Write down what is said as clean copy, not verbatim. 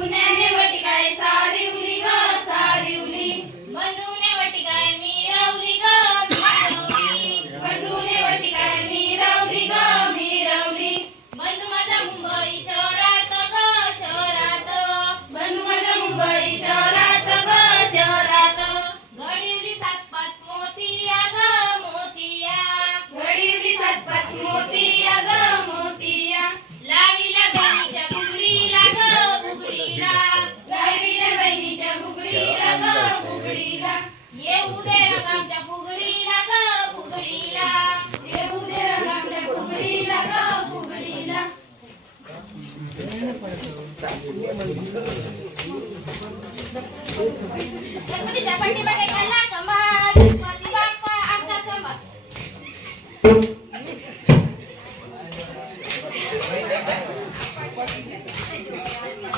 पुण्याने वटी काय सारिवली ग सारिवली. बंधूने वटी काय मिरवली ग मिरवली. बंधूने वटी काय मिरवली ग मिरवली. बंधू माझा मुंबई शहरात ग शहरात. बंधू माझा मुंबई शहरात ग शहरात. घडीवली 7-5 मोतिया ग मोतिया. घडीवली 7-5 मोतिया ग मोतिया. लावीला बहिणीच्या बुगडीला ग बुगडीला. लावीला बहिणीच्या बुगडीला ग बुगडीला. येऊ दे रंगाच्या फुगडीला ग फुगडीला. येऊ दे रंगाच्या फुगडीला ग फुगडीला. गणपतीच्या पाठीमागे काढला कमाल. गणपती बाप्पा आमचा कमाल.